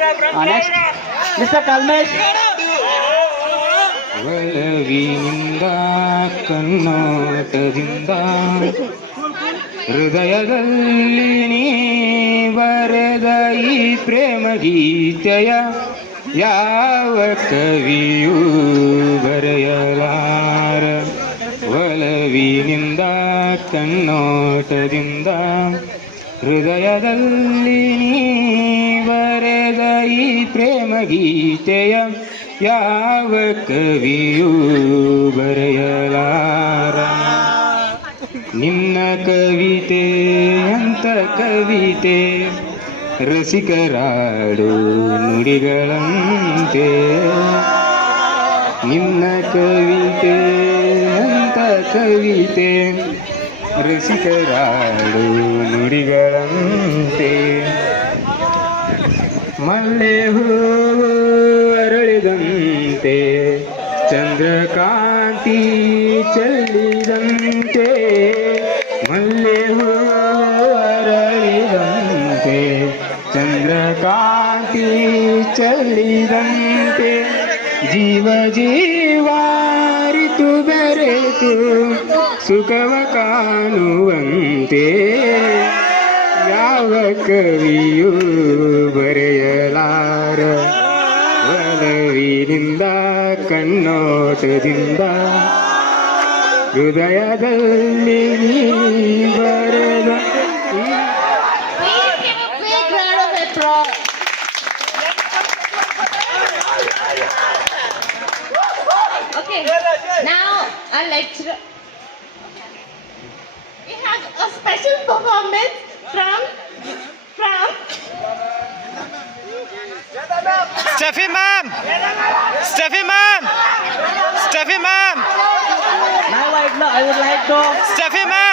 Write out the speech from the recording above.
Next, Mr. Kalmesh. ಒಲವಿನಿಂದ ಕನ್ನೋಟದಿಂದ ಹೃದಯದಲ್ಲಿ ನೀ ಬರೆದ ಈ ಪ್ರೇಮ ಗೀತೆಯ ಯಾವ ಕವಿಯೂ ಬರೆಯಲಾರ. ಒಲವಿನಿಂದ ಕನ್ನೋಟದಿಂದ ಹೃದಯದಲ್ಲಿ ನೀ ಬರೆದ ಈ ಪ್ರೇಮ ಗೀತೆಯ ಯಾವ ಕವಿಯೂ ಬರೆಯಲಾರ. ನಿನ್ನ ಕವಿತೆ ಅಂತ ಕವಿತೆ ರಸಿಕರಾಡು ನುಡಿಗಳಂತೆ. ನಿನ್ನ ಕವಿತೆ ಅಂತ ಕವಿತೆ ರಸಿಕರಾಡು ನುಡಿಗಳಂತೆ. ಮಲ್ಲೆ ಹೂವು ಅರಳಿದಂತೆ ಚಂದ್ರಕಾಂತಿ ಚೆಲ್ಲಿದಂತೆ. ಮಲ್ಲೆ ಹೂವು ಅರಳಿದಂತೆ ಚಂದ್ರಕಾಂತಿ ಚೆಲ್ಲಿದಂತೆ. ಜೀವ ಜೀವಾರಿತು ಬೆರೆತು ಸುಖವ ಕಾಣುವಂತೆ ಯಾವ ಕವಿಯೂ ಬರೆಯಲಾರ. ಒಲವಿನಿಂದ ಕಣ್ಣೋಟದಿಂದ ಹೃದಯದಲ್ಲಿ ನೀ ಬರೆದ Okay, now a lecture. We have a special performance from Steffi ma'am! Steffi ma'am! Steffi ma'am! Now I would like to Steffi ma'am!